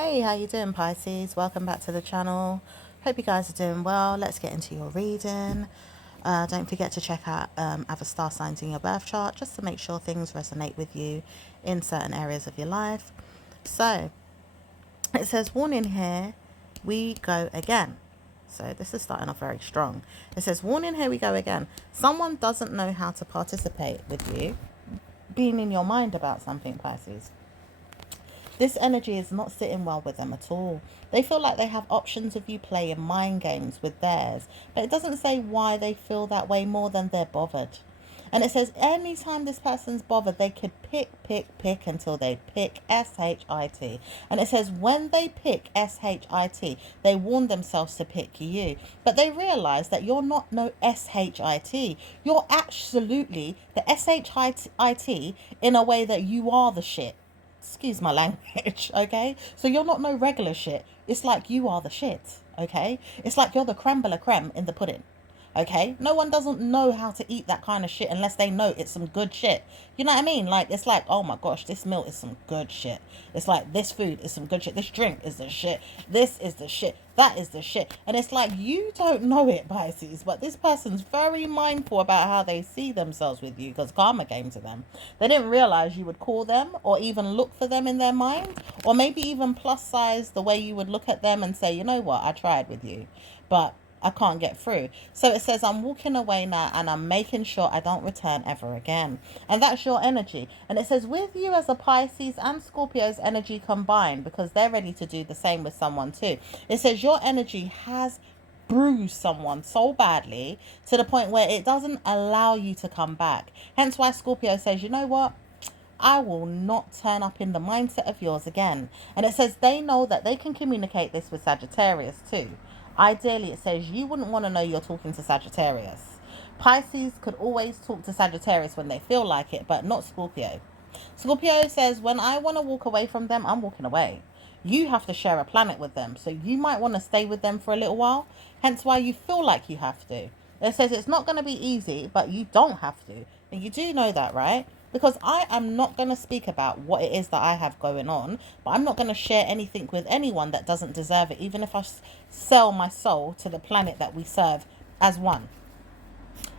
Hey, how you doing, Pisces? Welcome back to the channel. Hope you guys are doing well. Let's get into your reading. Don't forget to check out other star signs in your birth chart just to make sure things resonate with you in certain areas of your life. So it says, warning here, we go again. So this is starting off very strong. It says, warning, here we go again. Someone doesn't know how to participate with you being in your mind about something, Pisces. This energy is not sitting well with them at all. They feel like they have options of you playing mind games with theirs, but it doesn't say why they feel that way more than they're bothered. And it says anytime this person's bothered, they could pick until they pick S-H-I-T. And it says when they pick S-H-I-T, they warn themselves to pick you. But they realize that you're not no S-H-I-T. You're absolutely the S-H-I-T in a way that you are the shit. Excuse my language, okay? So you're not no regular shit. It's like you are the shit, okay? It's like you're the creme de la creme in the pudding, okay? No one doesn't know how to eat that kind of shit unless they know it's some good shit. You know what I mean? Like, it's like, oh my gosh, this meal is some good shit. It's like, this food is some good shit. This drink is the shit. This is the shit. That is the shit. And it's like, you don't know it, Pisces, but this person's very mindful about how they see themselves with you because karma came to them. They didn't realize you would call them or even look for them in their mind, or maybe even plus size the way you would look at them and say, you know what, I tried with you, but I can't get through. So it says, I'm walking away now and I'm making sure I don't return ever again. And that's your energy. And it says, with you as a Pisces and Scorpio's energy combined, because they're ready to do the same with someone too. It says your energy has bruised someone so badly to the point where it doesn't allow you to come back. Hence why Scorpio says, you know what? I will not turn up in the mindset of yours again. And it says they know that they can communicate this with Sagittarius too. Ideally, it says you wouldn't want to know you're talking to Sagittarius. Pisces could always talk to Sagittarius when they feel like it, but not Scorpio. Scorpio says, when I want to walk away from them, I'm walking away. You have to share a planet with them, so you might want to stay with them for a little while, hence why you feel like you have to. It says it's not going to be easy, but you don't have to. And you do know that, right? Because I am not going to speak about what it is that I have going on, but I'm not going to share anything with anyone that doesn't deserve it, even if I sell my soul to the planet that we serve as one.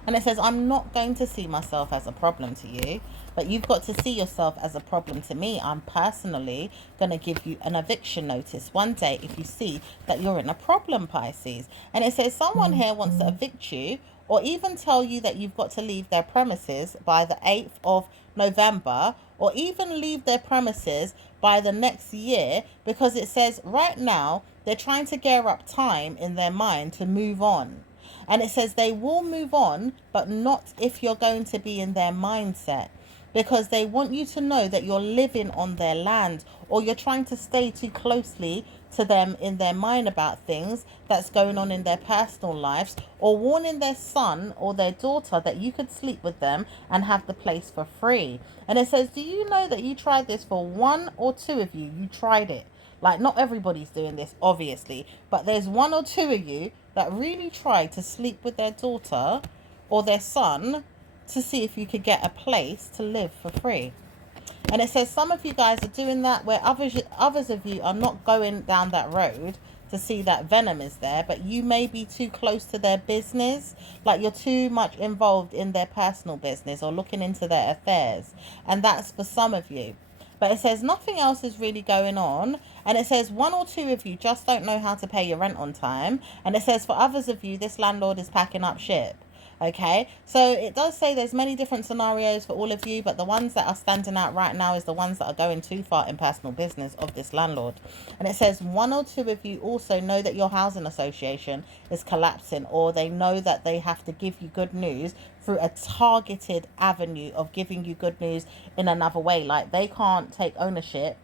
And it says, I'm not going to see myself as a problem to you, but you've got to see yourself as a problem to me. I'm personally going to give you an eviction notice one day if you see that you're in a problem, Pisces. And it says someone here wants to evict you or even tell you that you've got to leave their premises by the 8th of November, or even leave their premises by the next year, because it says right now they're trying to gear up time in their mind to move on. And it says they will move on, but not if you're going to be in their mindset, because they want you to know that you're living on their land, or you're trying to stay too closely to them in their mind about things that's going on in their personal lives, or warning their son or their daughter that you could sleep with them and have the place for free. And it says, do you know that you tried this for one or two of you? You tried it. Like, not everybody's doing this, obviously, but there's one or two of you that really tried to sleep with their daughter or their son to see if you could get a place to live for free. And it says some of you guys are doing that, where others of you are not going down that road to see that venom is there, but you may be too close to their business, like you're too much involved in their personal business or looking into their affairs. And that's for some of you. But it says nothing else is really going on. And it says one or two of you just don't know how to pay your rent on time. And it says for others of you, this landlord is packing up ship. Okay, so it does say there's many different scenarios for all of you, but the ones that are standing out right now is the ones that are going too far in personal business of this landlord. And it says one or two of you also know that your housing association is collapsing, or they know that they have to give you good news through a targeted avenue of giving you good news in another way. Like, they can't take ownership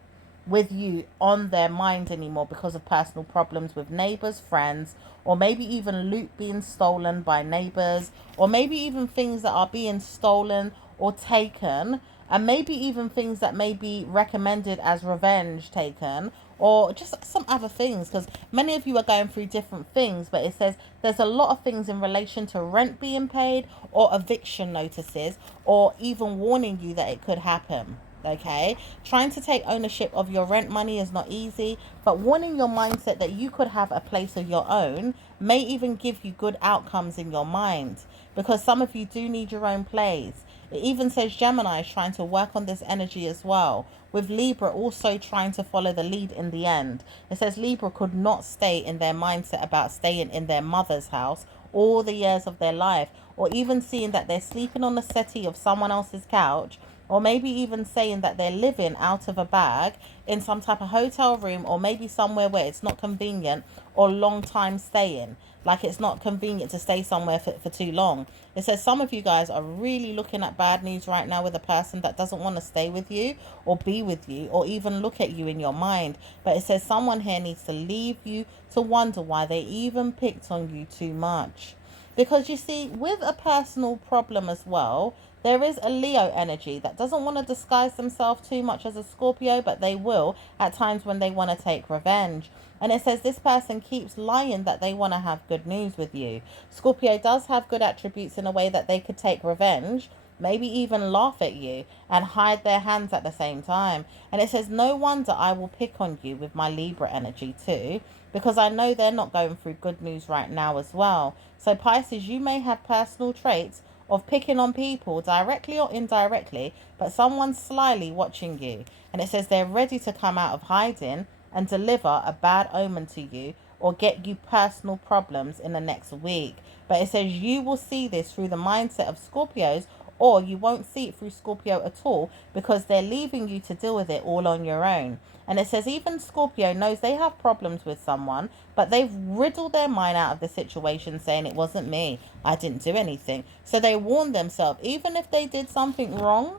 with you on their mind anymore because of personal problems with neighbors, friends, or maybe even loot being stolen by neighbors, or maybe even things that are being stolen or taken, and maybe even things that may be recommended as revenge taken, or just some other things, because many of you are going through different things. But it says there's a lot of things in relation to rent being paid, or eviction notices, or even warning you that it could happen. okay? Trying to take ownership of your rent money is not easy, but warning your mindset that you could have a place of your own may even give you good outcomes in your mind, because some of you do need your own place. It even says Gemini is trying to work on this energy as well, with Libra also trying to follow the lead in the end. It says Libra could not stay in their mindset about staying in their mother's house all the years of their life, or even seeing that they're sleeping on the settee of someone else's couch, or maybe even saying that they're living out of a bag in some type of hotel room, or maybe somewhere where it's not convenient, or long time staying. Like it's not convenient to stay somewhere for too long. It says some of you guys are really looking at bad news right now with a person that doesn't want to stay with you or be with you or even look at you in your mind. But it says someone here needs to leave you to wonder why they even picked on you too much. Because you see, with a personal problem as well, there is a Leo energy that doesn't want to disguise themselves too much as a Scorpio, but they will at times when they want to take revenge. And it says this person keeps lying that they want to have good news with you. Scorpio does have good attributes in a way that they could take revenge, maybe even laugh at you and hide their hands at the same time. And it says, no wonder I will pick on you with my Libra energy too, because I know they're not going through good news right now as well. So Pisces, you may have personal traits of picking on people directly or indirectly, but someone's slyly watching you. And it says they're ready to come out of hiding and deliver a bad omen to you or get you personal problems in the next week. But it says you will see this through the mindset of Scorpios, or you won't see it through Scorpio at all, because they're leaving you to deal with it all on your own. And it says even Scorpio knows they have problems with someone, but they've riddled their mind out of the situation saying it wasn't me, I didn't do anything. So they warn themselves, even if they did something wrong,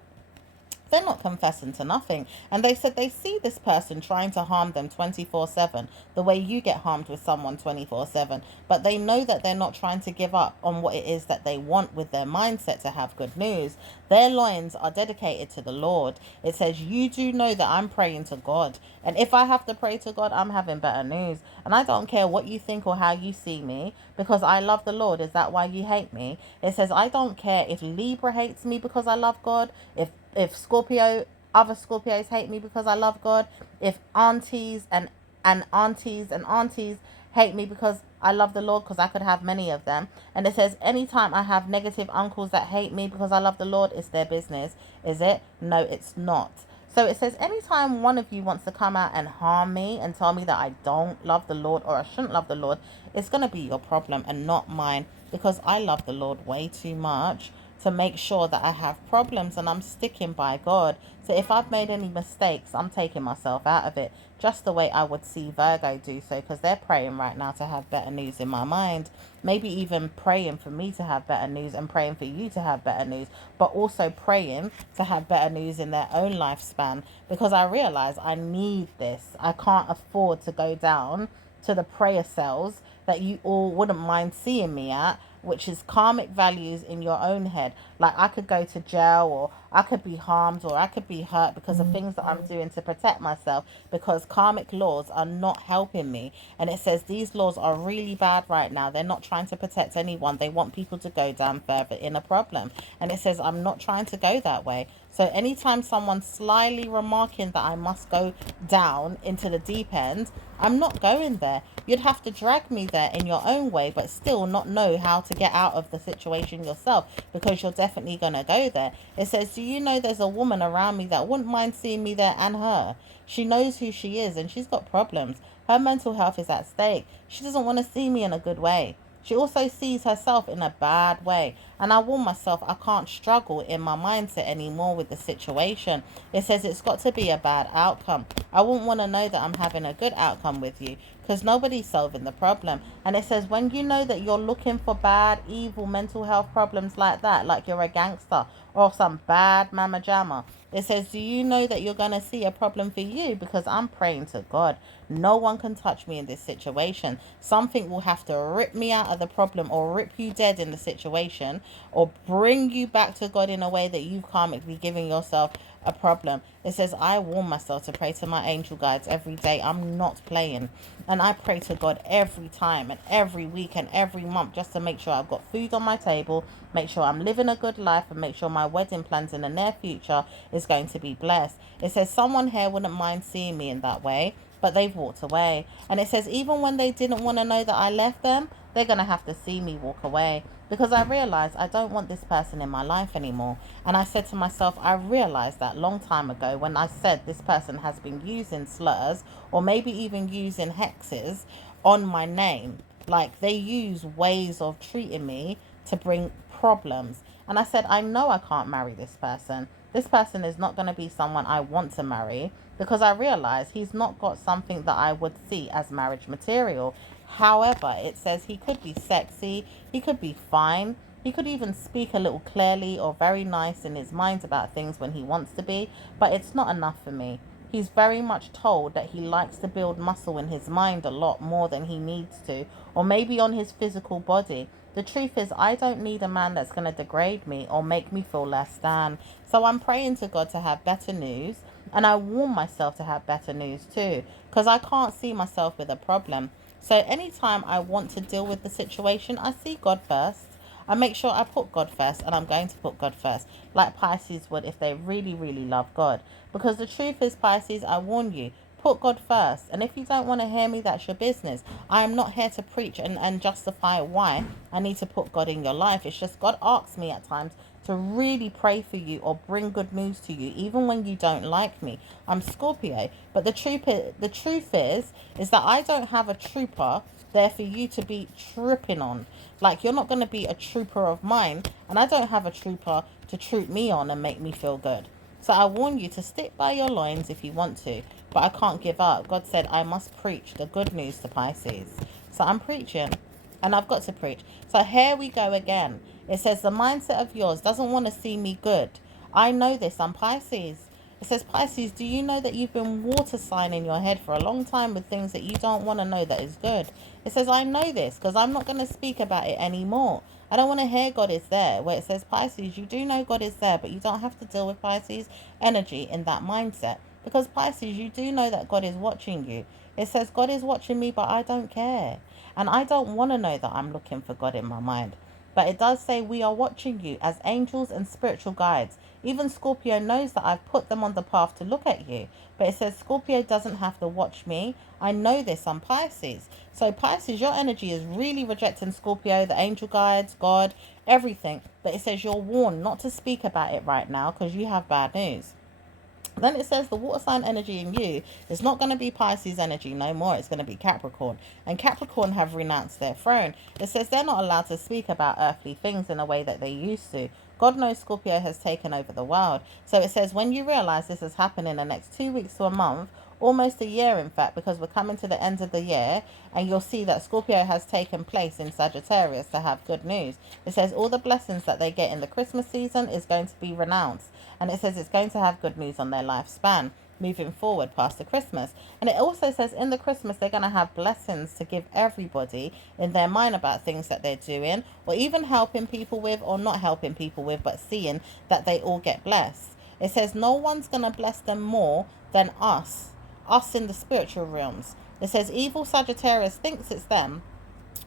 they're not confessing to nothing. And they said they see this person trying to harm them 24/7, the way you get harmed with someone 24/7. But they know that they're not trying to give up on what it is that they want with their mindset to have good news. Their loins are dedicated to the Lord. It says, you do know that I'm praying to God. And if I have to pray to God, I'm having better news. And I don't care what you think or how you see me, because I love the Lord. Is that why you hate me? It says, I don't care if Libra hates me because I love God. If other Scorpios hate me because I love God, if aunties and aunties hate me because I love the Lord, because I could have many of them. And it says, anytime I have negative uncles that hate me because I love the Lord, it's their business. Is it? No, it's not. So it says, anytime one of you wants to come out and harm me and tell me that I don't love the Lord or I shouldn't love the Lord, it's going to be your problem and not mine, because I love the Lord way too much to make sure that I have problems, and I'm sticking by God. So if I've made any mistakes, I'm taking myself out of it, just the way I would see Virgo do so, because they're praying right now to have better news in my mind. Maybe even praying for me to have better news and praying for you to have better news, but also praying to have better news in their own lifespan, because I realize I need this. I can't afford to go down to the prayer cells that you all wouldn't mind seeing me at, which is karmic values in your own head. Like I could go to jail, or I could be harmed, or I could be hurt because of things that I'm doing to protect myself, because karmic laws are not helping me. And it says these laws are really bad right now. They're not trying to protect anyone. They want people to go down further in a problem. And it says I'm not trying to go that way. So anytime someone's slyly remarking that I must go down into the deep end, I'm not going there. You'd have to drag me there in your own way, but still not know how to get out of the situation yourself, because you're definitely going to go there. It says, do you know there's a woman around me that wouldn't mind seeing me there, and her? She knows who she is and she's got problems. Her mental health is at stake. She doesn't want to see me in a good way. She also sees herself in a bad way. And I warn myself I can't struggle in my mindset anymore with the situation. It says it's got to be a bad outcome. I wouldn't want to know that I'm having a good outcome with you, because nobody's solving the problem. And it says when you know that you're looking for bad, evil mental health problems like that, like you're a gangster or some bad mama jamma, it says, do you know that you're going to see a problem for you? Because I'm praying to God. No one can touch me in this situation. Something will have to rip me out of the problem, or rip you dead in the situation, or bring you back to God in a way that you karmically giving yourself a problem. It says, I warn myself to pray to my angel guides every day. I'm not playing. And I pray to God every time and every week and every month just to make sure I've got food on my table, make sure I'm living a good life, and make sure my wedding plans in the near future is going to be blessed. It says someone here wouldn't mind seeing me in that way, but they've walked away. And it says even when they didn't want to know that I left them, they're going to have to see me walk away, because I realized I don't want this person in my life anymore. And I said to myself, I realized that long time ago when I said this person has been using slurs or maybe even using hexes on my name. Like, they use ways of treating me to bring problems. And I said, I know I can't marry this person. This person is not going to be someone I want to marry, because I realize he's not got something that I would see as marriage material. However, it says he could be sexy, he could be fine, he could even speak a little clearly or very nice in his mind about things when he wants to be, but it's not enough for me. He's very much told that he likes to build muscle in his mind a lot more than he needs to, or maybe on his physical body. The truth is, I don't need a man that's going to degrade me or make me feel less than. So I'm praying to God to have better news, and I warn myself to have better news too, because I can't see myself with a problem. So anytime I want to deal with the situation, I see God first. I make sure I put God first, and I'm going to put God first, like Pisces would if they really, really love God. Because the truth is, Pisces, I warn you, put God first. And if you don't want to hear me, that's your business. I am not here to preach and justify why I need to put God in your life. It's just God asks me at times to really pray for you or bring good news to you, even when you don't like me. I'm Scorpio, but the truth is that I don't have a trooper there for you to be tripping on. Like, you're not going to be a trooper of mine, and I don't have a trooper to troop me on and make me feel good. So I warn you to stick by your loins if you want to, but I can't give up. God said I must preach the good news to Pisces. So I'm preaching, and I've got to preach. So here we go again. It says the mindset of yours doesn't want to see me good. I know this. I'm Pisces. It says, Pisces, do you know that you've been water signing your head for a long time with things that you don't want to know that is good? It says, I know this because I'm not going to speak about it anymore. I don't want to hear God is there. Where it says, Pisces, you do know God is there, but you don't have to deal with Pisces energy in that mindset. Because Pisces, you do know that God is watching you. It says, God is watching me, but I don't care. And I don't want to know that I'm looking for God in my mind. But it does say we are watching you as angels and spiritual guides. Even Scorpio knows that I've put them on the path to look at you. But it says Scorpio doesn't have to watch me. I know this, I'm Pisces. So Pisces, your energy is really rejecting Scorpio, the angel guides, God, everything. But it says you're warned not to speak about it right now because you have bad news. Then it says the water sign energy in you is not going to be Pisces energy no more. It's going to be Capricorn. And Capricorn have renounced their throne. It says they're not allowed to speak about earthly things in a way that they used to. God knows Scorpio has taken over the world. So it says when you realize this is happening in the next 2 weeks to a month, almost a year in fact, because we're coming to the end of the year, and you'll see that Scorpio has taken place in Sagittarius to have good news. It says all the blessings that they get in the Christmas season is going to be renounced, and it says it's going to have good news on their lifespan moving forward past the Christmas. And it also says in the Christmas they're going to have blessings to give everybody in their mind about things that they're doing, or even helping people with, or not helping people with, but seeing that they all get blessed. It says no one's going to bless them more than us in the spiritual realms. It says evil Sagittarius thinks it's them,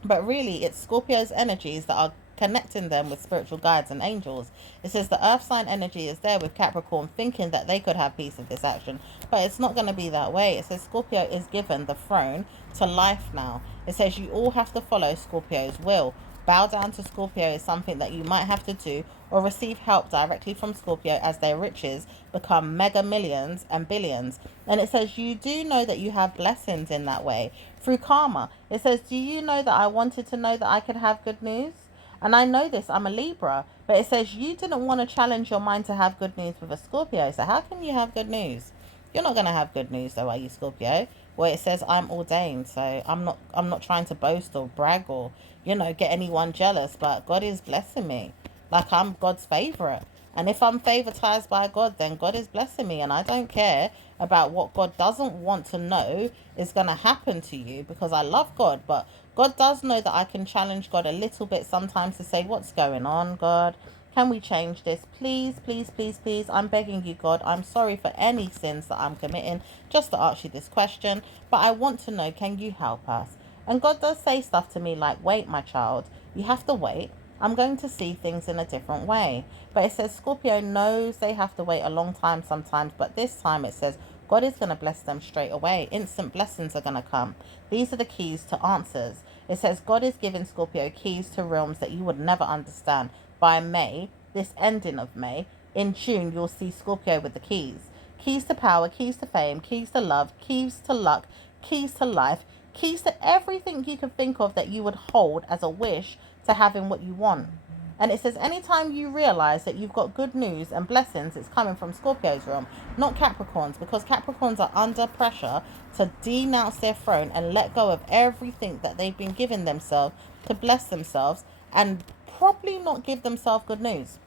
but really it's Scorpio's energies that are connecting them with spiritual guides and angels. It says the earth sign energy is there with Capricorn thinking that they could have peace of this action, but it's not going to be that way. It says Scorpio is given the throne to life now. It says you all have to follow Scorpio's will. Bow down to Scorpio is something that you might have to do, or receive help directly from Scorpio as their riches become mega millions and billions. And it says you do know that you have blessings in that way through karma. It says, do you know that I wanted to know that I could have good news? And I know this, I'm a Libra, but it says you didn't want to challenge your mind to have good news with a Scorpio. So how can you have good news? You're not going to have good news though, are you, Scorpio? Well, it says I'm ordained, so I'm not trying to boast or brag or, get anyone jealous, but God is blessing me. Like, I'm God's favorite. And if I'm favoritized by God, then God is blessing me, and I don't care about what God doesn't want to know is going to happen to you, because I love God, but God does know that I can challenge God a little bit sometimes to say, what's going on, God? Can we change this? Please, please, please, please. I'm begging you, God. I'm sorry for any sins that I'm committing just to ask you this question. But I want to know, can you help us? And God does say stuff to me like, wait, my child, you have to wait. I'm going to see things in a different way. But it says Scorpio knows they have to wait a long time sometimes. But this time it says God is going to bless them straight away. Instant blessings are going to come. These are the keys to answers. It says God is giving Scorpio keys to realms that you would never understand. By May, this ending of May, in June, you'll see Scorpio with the keys. Keys to power, keys to fame, keys to love, keys to luck, keys to life, keys to everything you could think of that you would hold as a wish to having what you want. And it says anytime you realize that you've got good news and blessings, it's coming from Scorpio's realm, not Capricorns, because Capricorns are under pressure to denounce their throne and let go of everything that they've been giving themselves to bless themselves and probably not give themselves good news.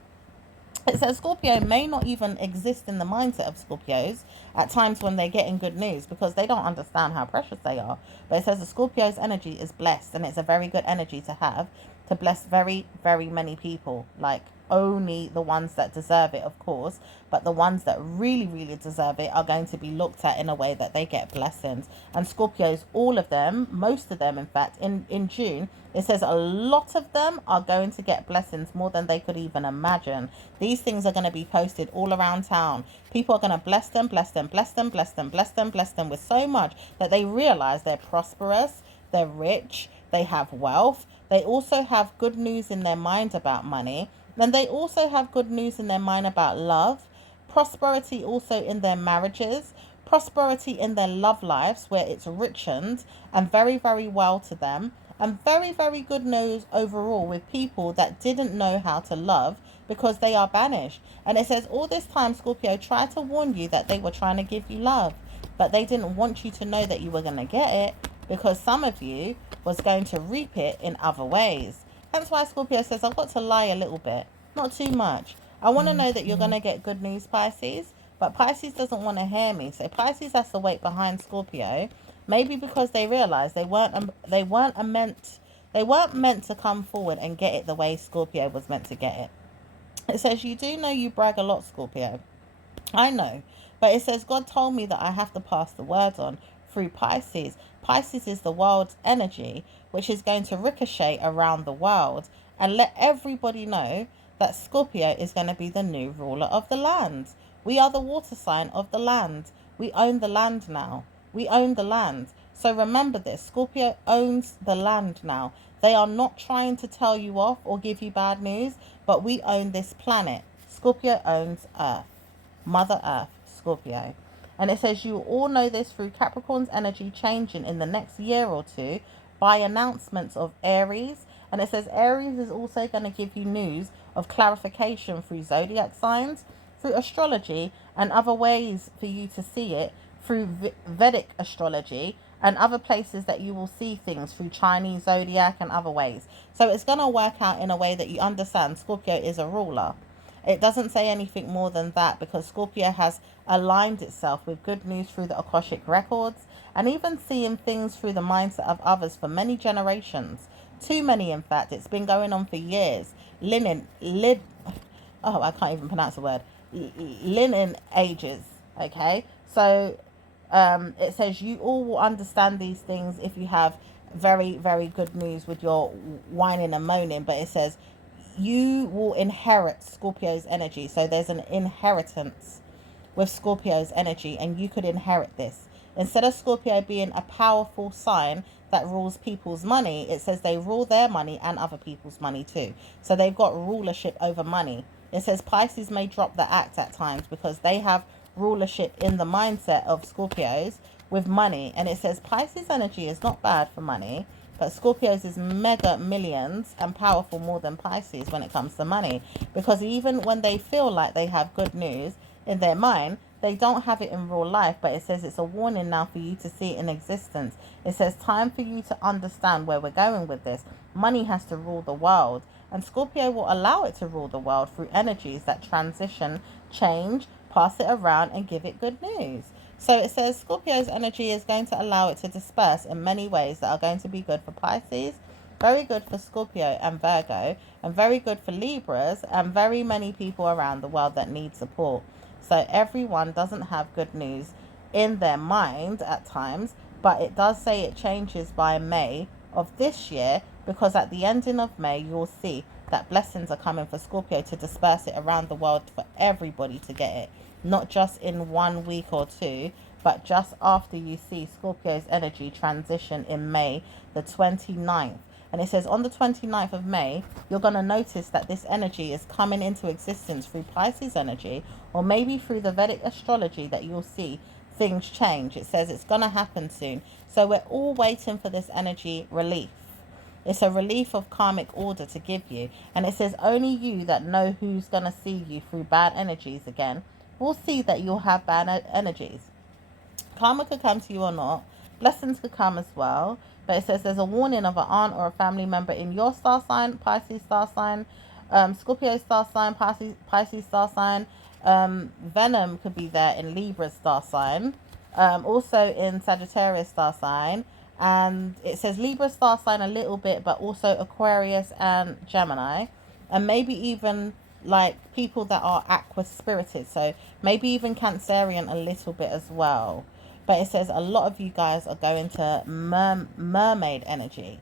It says Scorpio may not even exist in the mindset of Scorpios at times when they're getting good news because they don't understand how precious they are. But it says the Scorpio's energy is blessed, and it's a very good energy to have to bless very, very many people. Like only the ones that deserve it, of course, but the ones that really, really deserve it are going to be looked at in a way that they get blessings. And Scorpios, all of them, most of them, in fact, in June, it says a lot of them are going to get blessings more than they could even imagine. These things are going to be posted all around town. People are going to bless them, bless them, bless them, bless them, bless them, bless them with so much that they realize they're prosperous, they're rich, they have wealth. They also have good news in their mind about money. Then they also have good news in their mind about love, prosperity also in their marriages, prosperity in their love lives where it's richened and very, very well to them, and very, very good news overall with people that didn't know how to love because they are banished. And it says all this time Scorpio tried to warn you that they were trying to give you love, but they didn't want you to know that you were going to get it because some of you was going to reap it in other ways. Hence why Scorpio says, I've got to lie a little bit, not too much. I want to know that you're going to get good news, Pisces, but Pisces doesn't want to hear me. So Pisces has to wait behind Scorpio, maybe because they realize they weren't meant to come forward and get it the way Scorpio was meant to get it. It says you do know you brag a lot, Scorpio. I know, but it says God told me that I have to pass the word on through Pisces. Pisces is the world's energy, which is going to ricochet around the world and let everybody know that Scorpio is going to be the new ruler of the land. We are the water sign of the land. We own the land now. We own the land. So remember this, Scorpio owns the land now. They are not trying to tell you off or give you bad news, but we own this planet. Scorpio owns Earth. Mother Earth, Scorpio. And it says you all know this through Capricorn's energy changing in the next year or two by announcements of Aries. And it says Aries is also going to give you news of clarification through zodiac signs, through astrology, and other ways for you to see it through Vedic astrology and other places that you will see things through Chinese zodiac and other ways. So it's going to work out in a way that you understand Scorpio is a ruler. It doesn't say anything more than that because Scorpio has aligned itself with good news through the Akashic records and even seeing things through the mindset of others for many generations. Too many, in fact. It's been going on for years. I can't even pronounce the word. Linen ages. Okay, so it says you all will understand these things if you have very, very good news with your whining and moaning. But it says you will inherit Scorpio's energy. So there's an inheritance with Scorpio's energy, and you could inherit this. Instead of Scorpio being a powerful sign that rules people's money, it says they rule their money and other people's money too. So they've got rulership over money. It says Pisces may drop the act at times because they have rulership in the mindset of Scorpios with money. And it says Pisces energy is not bad for money, but Scorpios is mega millions and powerful more than Pisces when it comes to money. Because even when they feel like they have good news in their mind, they don't have it in real life, but it says it's a warning now for you to see it in existence. It says time for you to understand where we're going with this. Money has to rule the world, and Scorpio will allow it to rule the world through energies that transition, change, pass it around, and give it good news. So it says Scorpio's energy is going to allow it to disperse in many ways that are going to be good for Pisces very good for Scorpio and Virgo, and very good for Libras, and very many people around the world that need support. So everyone doesn't have good news in their mind at times, but it does say it changes by May of this year, because at the ending of May, you'll see that blessings are coming for Scorpio to disperse it around the world for everybody to get it, not just in 1 week or two, but just after you see Scorpio's energy transition in May the 29th. And it says on the 29th of May, you're going to notice that this energy is coming into existence through Pisces energy, or maybe through the Vedic astrology, that you'll see things change. It says it's going to happen soon. So we're all waiting for this energy relief. It's a relief of karmic order to give you. And it says only you that know who's going to see you through bad energies again will see that you'll have bad energies. Karma could come to you or not. Blessings could come as well. But it says there's a warning of an aunt or a family member in your star sign, Pisces star sign, Scorpio star sign, Pisces star sign. Venom could be there in Libra star sign. Also in Sagittarius star sign. And it says Libra star sign a little bit, but also Aquarius and Gemini. And maybe even like people that are aqua spirited. So maybe even Cancerian a little bit as well. But it says a lot of you guys are going to mermaid energy.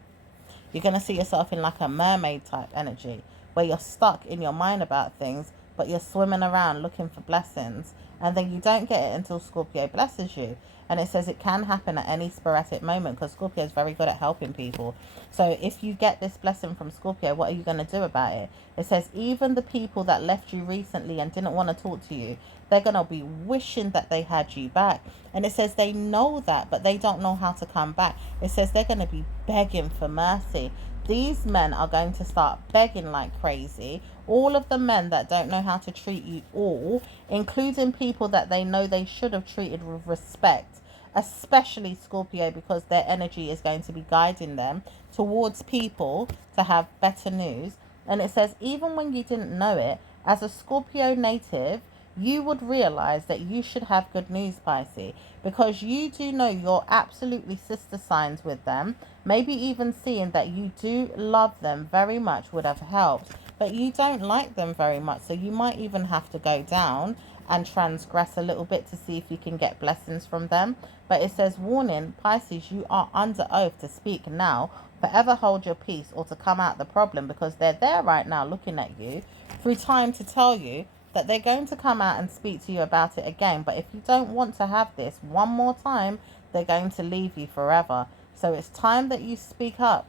You're going to see yourself in like a mermaid type energy, where you're stuck in your mind about things, but you're swimming around looking for blessings. And then you don't get it until Scorpio blesses you. And it says it can happen at any sporadic moment, because Scorpio is very good at helping people. So if you get this blessing from Scorpio, what are you going to do about it? It says even the people that left you recently and didn't want to talk to you, they're going to be wishing that they had you back. And it says they know that, but they don't know how to come back. It says they're going to be begging for mercy. These men are going to start begging like crazy. All of the men that don't know how to treat you all, including people that they know they should have treated with respect, especially Scorpio, because their energy is going to be guiding them towards people to have better news. And it says even when you didn't know it, as a Scorpio native, you would realize that you should have good news, Pisces, because you do know you're absolutely sister signs with them. Maybe even seeing that you do love them very much would have helped, but you don't like them very much. So you might even have to go down and transgress a little bit to see if you can get blessings from them. But it says, warning, Pisces, you are under oath to speak now, forever hold your peace, or to come out the problem, because they're there right now looking at you through time to tell you that they're going to come out and speak to you about it again. But if you don't want to have this one more time, they're going to leave you forever. So it's time that you speak up,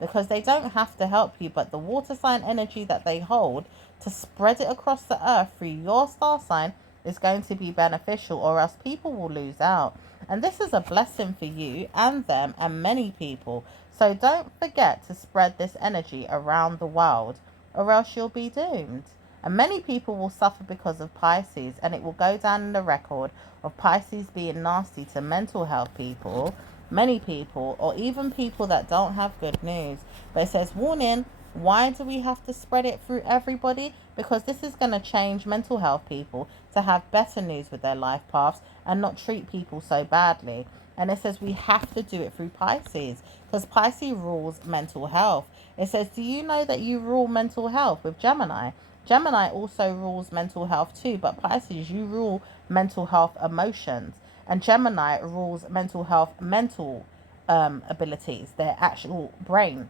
because they don't have to help you, but the water sign energy that they hold to spread it across the earth through your star sign is going to be beneficial, or else people will lose out. And this is a blessing for you and them and many people. So don't forget to spread this energy around the world, or else you'll be doomed. And many people will suffer because of Pisces, and it will go down in the record of Pisces being nasty to mental health people, many people, or even people that don't have good news. But it says, warning, why do we have to spread it through everybody? Because this is going to change mental health people to have better news with their life paths and not treat people so badly. And it says we have to do it through Pisces, because Pisces rules mental health. It says, do you know that you rule mental health with Gemini? Gemini also rules mental health too, but Pisces, you rule mental health emotions. And Gemini rules mental health, mental abilities, their actual brain.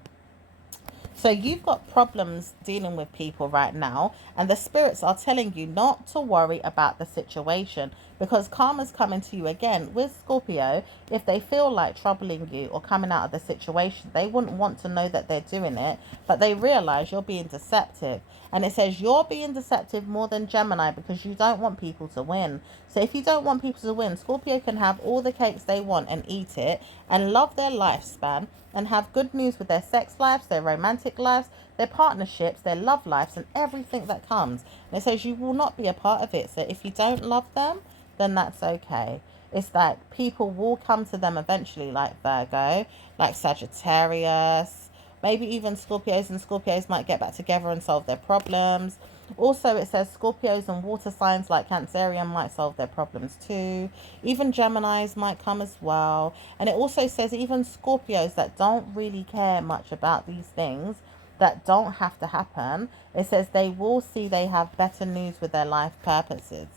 So you've got problems dealing with people right now, and the spirits are telling you not to worry about the situation, because karma's coming to you again. With Scorpio, if they feel like troubling you or coming out of the situation, they wouldn't want to know that they're doing it, but they realize you're being deceptive. And it says you're being deceptive more than Gemini, because you don't want people to win. So if you don't want people to win, Scorpio can have all the cakes they want and eat it and love their lifespan and have good news with their sex lives, their romantic lives, their partnerships, their love lives, and everything that comes. And it says you will not be a part of it. So if you don't love them, then that's okay. It's that people will come to them eventually, like Virgo, like Sagittarius, maybe even Scorpios, and Scorpios might get back together and solve their problems. Also, it says Scorpios and water signs like Cancerian might solve their problems too. Even Geminis might come as well. And it also says even Scorpios that don't really care much about these things, that don't have to happen. It says they will see they have better news with their life purposes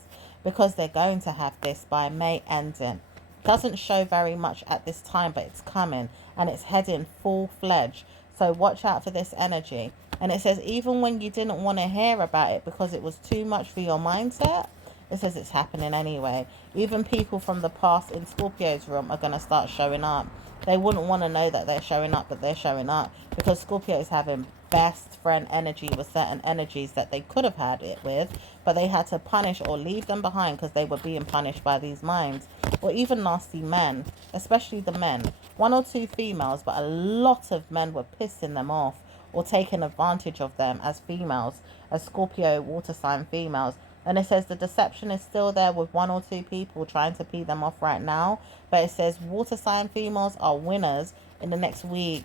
because they're going to have this by May ending. Doesn't show very much at this time, but it's coming and it's heading full-fledged. So watch out for this energy. And it says even when you didn't want to hear about it because it was too much for your mindset, it says it's happening anyway. Even people from the past in Scorpio's room are going to start showing up. They wouldn't want to know that they're showing up, but they're showing up because Scorpio is having best friend energy with certain energies that they could have had it with, but they had to punish or leave them behind because they were being punished by these minds, or even nasty men, especially the men. One or two females, but a lot of men were pissing them off or taking advantage of them as females, as Scorpio water sign females. And it says the deception is still there with one or two people trying to pee them off right now. But it says water sign females are winners in the next week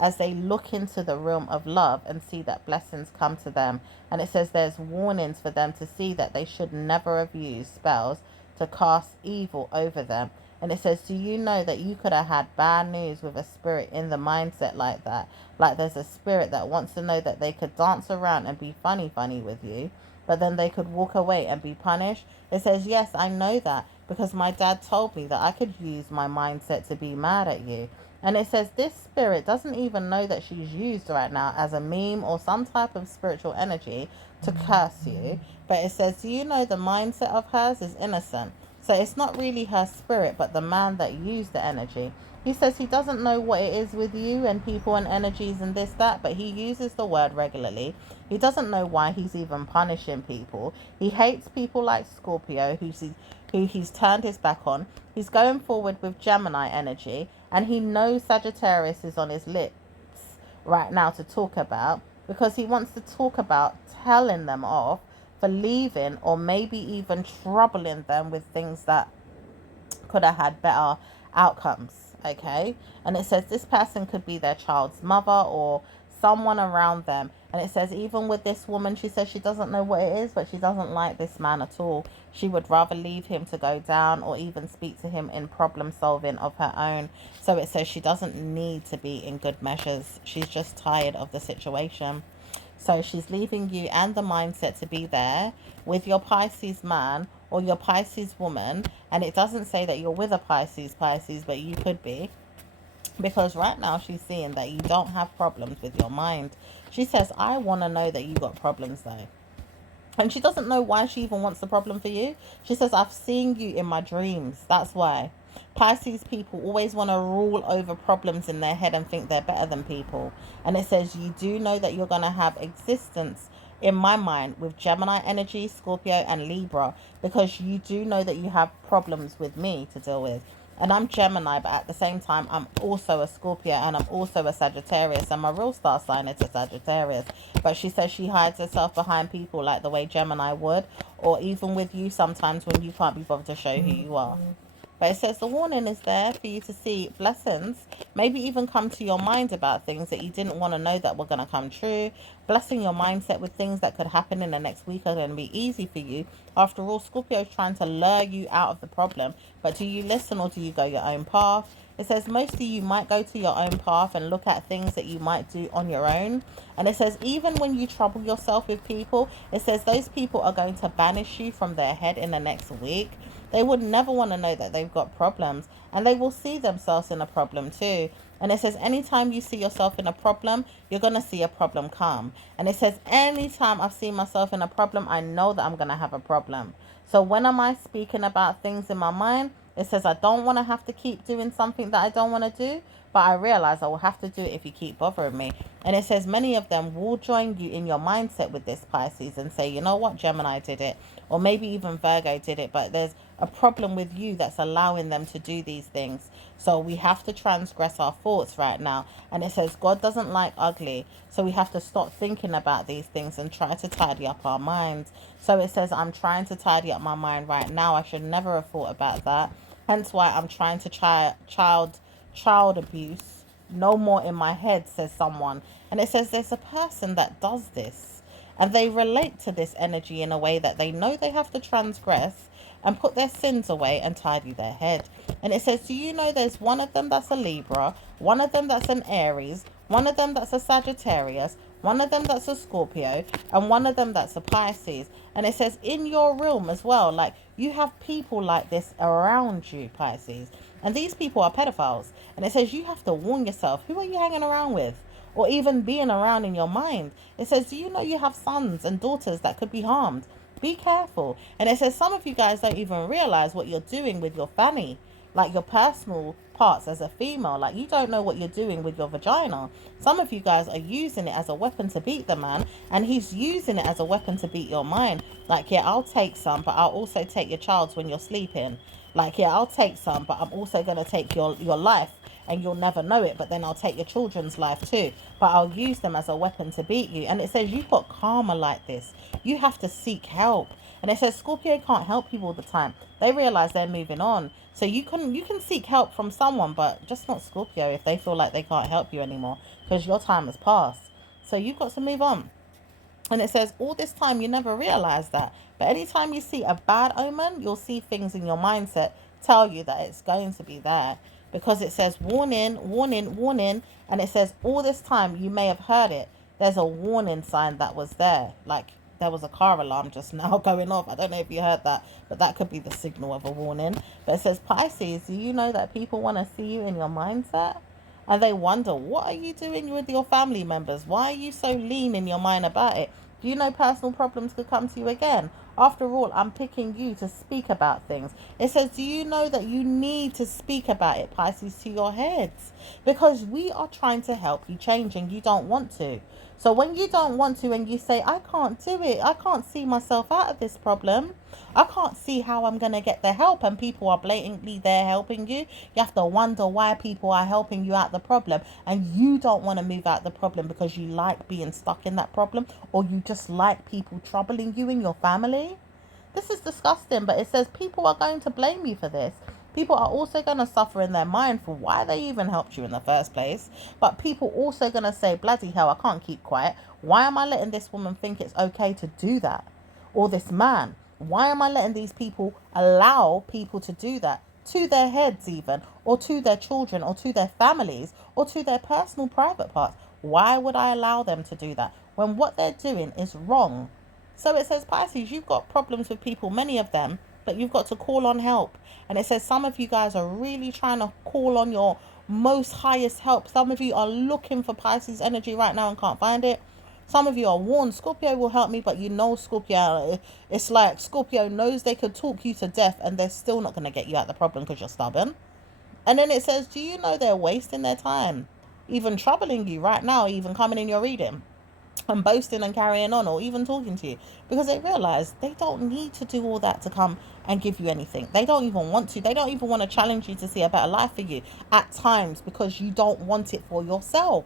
as they look into the realm of love and see that blessings come to them. And it says there's warnings for them to see that they should never have used spells to cast evil over them. And it says, do you know that you could have had bad news with a spirit in the mindset like that? Like there's a spirit that wants to know that they could dance around and be funny with you, but then they could walk away and be punished. It says, yes, I know that because my dad told me that I could use my mindset to be mad at you. And it says this spirit doesn't even know that she's used right now as a meme or some type of spiritual energy to curse you. But it says, do you know the mindset of hers is innocent? So it's not really her spirit, but the man that used the energy. He says he doesn't know what it is with you and people and energies and this, that, but he uses the word regularly. He doesn't know why he's even punishing people. He hates people like Scorpio, who he's turned his back on. He's going forward with Gemini energy, and he knows Sagittarius is on his lips right now to talk about because he wants to talk about telling them off for leaving or maybe even troubling them with things that could have had better outcomes. Okay, and it says this person could be their child's mother or someone around them. And it says even with this woman, she says she doesn't know what it is, but she doesn't like this man at all. She would rather leave him to go down or even speak to him in problem solving of her own. So it says she doesn't need to be in good measures. She's just tired of the situation. So she's leaving you and the mindset to be there with your Pisces man or your Pisces woman. And it doesn't say that you're with a Pisces, but you could be. Because right now she's seeing that you don't have problems with your mind. She says, I want to know that you got problems though. And she doesn't know why she even wants the problem for you. She says, I've seen you in my dreams. That's why. Pisces people always want to rule over problems in their head and think they're better than people. And it says, you do know that you're going to have existence in my mind with Gemini energy, Scorpio and Libra. Because you do know that you have problems with me to deal with. And I'm Gemini, but at the same time, I'm also a Scorpio and I'm also a Sagittarius. And my real star sign is a Sagittarius. But she says she hides herself behind people like the way Gemini would. Or even with you sometimes when you can't be bothered to show who you are. But it says the warning is there for you to see blessings, maybe even come to your mind about things that you didn't want to know that were going to come true. Blessing your mindset with things that could happen in the next week are going to be easy for you. After all, Scorpio is trying to lure you out of the problem. But do you listen or do you go your own path? It says most of you might go to your own path and look at things that you might do on your own. And it says even when you trouble yourself with people, it says those people are going to banish you from their head in the next week. They would never want to know that they've got problems, and they will see themselves in a problem too. And it says anytime you see yourself in a problem, you're going to see a problem come. And it says anytime I've seen myself in a problem, I know that I'm going to have a problem. So when am I speaking about things in my mind? It says I don't want to have to keep doing something that I don't want to do, but I realize I will have to do it if you keep bothering me. And it says many of them will join you in your mindset with this Pisces and say, you know what, Gemini did it, or maybe even Virgo did it, but there's a problem with you that's allowing them to do these things. So we have to transgress our thoughts right now. And it says God doesn't like ugly. So we have to stop thinking about these things and try to tidy up our minds. So it says I'm trying to tidy up my mind right now. I should never have thought about that. Hence why I'm trying to try child abuse no more in my head, says someone. And it says there's a person that does this. And they relate to this energy in a way that they know they have to transgress and put their sins away and tidy their head. And it says, do you know there's one of them that's a Libra, one of them that's an Aries, one of them that's a Sagittarius, one of them that's a Scorpio, and one of them that's a Pisces. And it says in your realm as well, like you have people like this around you, Pisces. And these people are pedophiles. And it says you have to warn yourself. Who are you hanging around with? Or even being around in your mind? It says, do you know you have sons and daughters that could be harmed? Be careful. And it says some of you guys don't even realize what you're doing with your fanny, like your personal parts as a female. Like you don't know what you're doing with your vagina. Some of you guys are using it as a weapon to beat the man, and he's using it as a weapon to beat your mind. Like, yeah, I'll take some, but I'll also take your child's when you're sleeping. Like, yeah, I'll take some, but I'm also going to take your life and you'll never know it. But then I'll take your children's life too. But I'll use them as a weapon to beat you. And it says you've got karma like this. You have to seek help. And it says Scorpio can't help you all the time. They realize they're moving on. So you can seek help from someone, but just not Scorpio if they feel like they can't help you anymore because your time has passed. So you've got to move on. And it says all this time you never realize that. But anytime you see a bad omen, you'll see things in your mindset tell you that it's going to be there. Because it says warning, warning, warning. And it says all this time you may have heard it. There's a warning sign that was there. Like there was a car alarm just now going off. I don't know if you heard that, but that could be the signal of a warning. But it says, Pisces, do you know that people want to see you in your mindset? And they wonder, what are you doing with your family members? Why are you so lean in your mind about it? Do you know personal problems could come to you again? After all, I'm picking you to speak about things. It says, do you know that you need to speak about it, Pisces, to your heads? Because we are trying to help you change and you don't want to. So when you don't want to and you say, I can't do it, I can't see myself out of this problem, I can't see how I'm going to get the help, and people are blatantly there helping you, you have to wonder why people are helping you out the problem, and you don't want to move out the problem because you like being stuck in that problem, or you just like people troubling you in your family. This is disgusting, but it says people are going to blame you for this. People are also going to suffer in their mind for why they even helped you in the first place. But people also going to say, bloody hell, I can't keep quiet. Why am I letting this woman think it's okay to do that? Or this man? Why am I letting these people allow people to do that? To their heads even, or to their children, or to their families, or to their personal private parts. Why would I allow them to do that when what they're doing is wrong? So it says, Pisces, you've got problems with people, many of them, but you've got to call on help. And it says some of you guys are really trying to call on your most highest help. Some of you are looking for Pisces energy right now and can't find it. Some of you are warned, Scorpio will help me, but you know Scorpio, it's like Scorpio knows they could talk you to death and they're still not going to get you out the problem because you're stubborn. And then it says, do you know they're wasting their time, even troubling you right now, even coming in your reading and boasting and carrying on, or even talking to you, because they realize they don't need to do all that to come and give you anything. They don't even want to. They don't even want to challenge you to see a better life for you at times because you don't want it for yourself.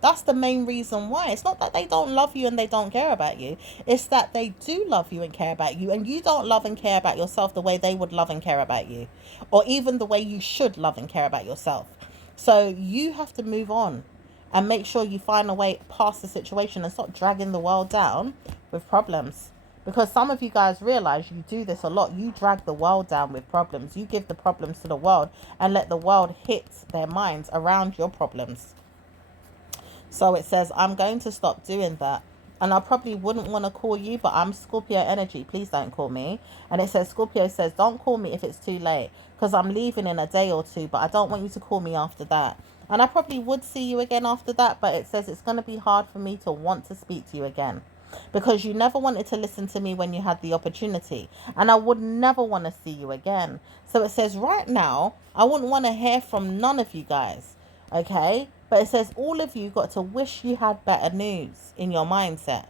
That's the main reason why. It's not that they don't love you and they don't care about you. It's that they do love you and care about you, and you don't love and care about yourself the way they would love and care about you, or even the way you should love and care about yourself. So you have to move on and make sure you find a way past the situation and stop dragging the world down with problems. Because some of you guys realize you do this a lot. You drag the world down with problems. You give the problems to the world and let the world hit their minds around your problems. So it says, I'm going to stop doing that. And I probably wouldn't want to call you, but I'm Scorpio energy. Please don't call me. And it says, Scorpio says, don't call me if it's too late, because I'm leaving in a day or two, but I don't want you to call me after that. And I probably would see you again after that, but it says it's going to be hard for me to want to speak to you again, because you never wanted to listen to me when you had the opportunity. And I would never want to see you again. So it says right now, I wouldn't want to hear from none of you guys. Okay? But it says all of you got to wish you had better news in your mindset.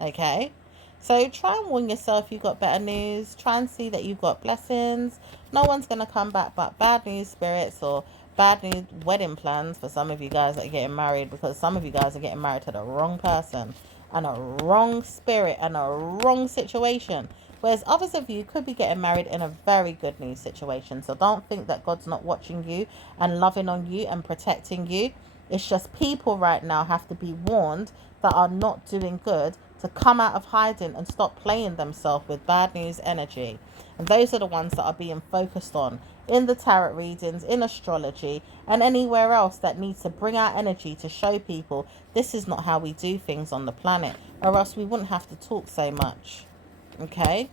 Okay? So try and warn yourself you got better news. Try and see that you've got blessings. No one's going to come back but bad news spirits, or bad news wedding plans for some of you guys that are getting married, because some of you guys are getting married to the wrong person and a wrong spirit and a wrong situation. Whereas others of you could be getting married in a very good news situation. So don't think that God's not watching you and loving on you and protecting you. It's just people right now have to be warned that are not doing good to come out of hiding and stop playing themselves with bad news energy. And those are the ones that are being focused on in the tarot readings, in astrology, and anywhere else that needs to bring our energy to show people this is not how we do things on the planet, or else we wouldn't have to talk so much. Okay?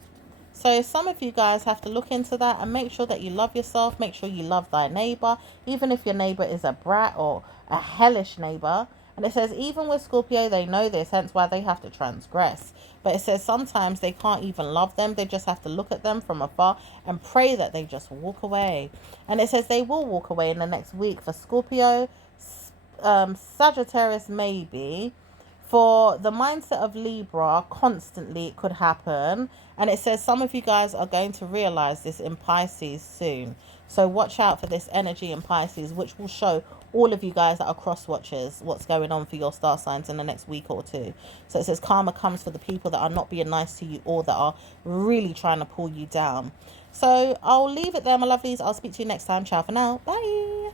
So some of you guys have to look into that and make sure that you love yourself. Make sure you love thy neighbor, even if your neighbor is a brat or a hellish neighbor. And it says even with Scorpio, they know this, hence why they have to transgress. But it says sometimes they can't even love them. They just have to look at them from afar and pray that they just walk away. And it says they will walk away in the next week for Scorpio, Sagittarius maybe. For the mindset of Libra, constantly it could happen. And it says some of you guys are going to realize this in Pisces soon. So watch out for this energy in Pisces, which will show all of you guys that are cross watchers what's going on for your star signs in the next week or two. So it says karma comes for the people that are not being nice to you or that are really trying to pull you down. So I'll leave it there, my lovelies. I'll speak to you next time. Ciao for now. Bye.